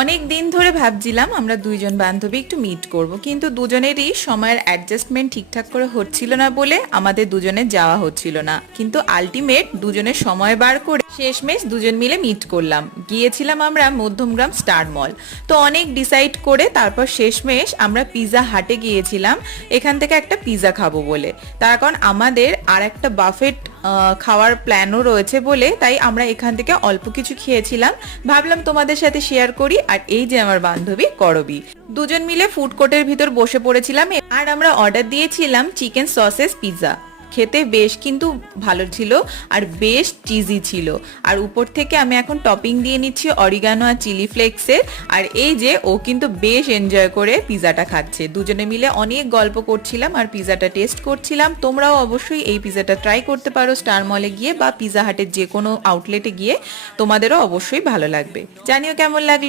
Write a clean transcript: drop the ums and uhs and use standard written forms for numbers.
অনেক দিন ধরে ভাবছিলাম আমরা দুইজন বান্ধবী একটু মিট করব, কিন্তু দুজনেরই সময়ের অ্যাডজাস্টমেন্ট ঠিকঠাক করে হচ্ছিল না বলে আমাদের দুজনের যাওয়া হচ্ছিল না। কিন্তু আলটিমেট দুজনের সময় বার করে শেষমেশ দুজন মিলে মিট করলাম। গিয়েছিলাম আমরা মধ্যমগ্রাম স্টার মল। তো অনেক ডিসাইড করে তারপর শেষমেশ আমরা পিৎজা হাটে গিয়েছিলাম এখান থেকে একটা পিৎজা খাবো বলে। তার কারণ আমাদের আর একটা বাফেট খাওয়ার প্ল্যানও রয়েছে বলে তাই আমরা এখান থেকে অল্প কিছু খেয়েছিলাম। ভাবলাম তোমাদের সাথে শেয়ার করি। আর এই যে আমার বান্ধবী করবি, দুজন মিলে ফুড কোর্টের ভিতর বসে পড়েছিলাম আর আমরা অর্ডার দিয়েছিলাম চিকেন সসেস পিৎজা। খেতে বেশ কিন্তু ভালো ছিল আর বেশ চিজি ছিল। আর উপর থেকে আমি এখন টপিং দিয়ে নিচ্ছি অরিগানো আর চিলি ফ্লেক্সের। আর এই যে ও কিন্তু বেশ এনজয় করে পিৎজাটা খাচ্ছে। দুজনে মিলে অনেক গল্প করছিলাম আর পিৎজাটা টেস্ট করছিলাম। তোমরাও অবশ্যই এই পিৎজাটা ট্রাই করতে পারো স্টার মলে গিয়ে বা পিৎজা হাটের যে কোনো আউটলেটে গিয়ে, তোমাদেরও অবশ্যই ভালো লাগবে। জানিও কেমন লাগলো।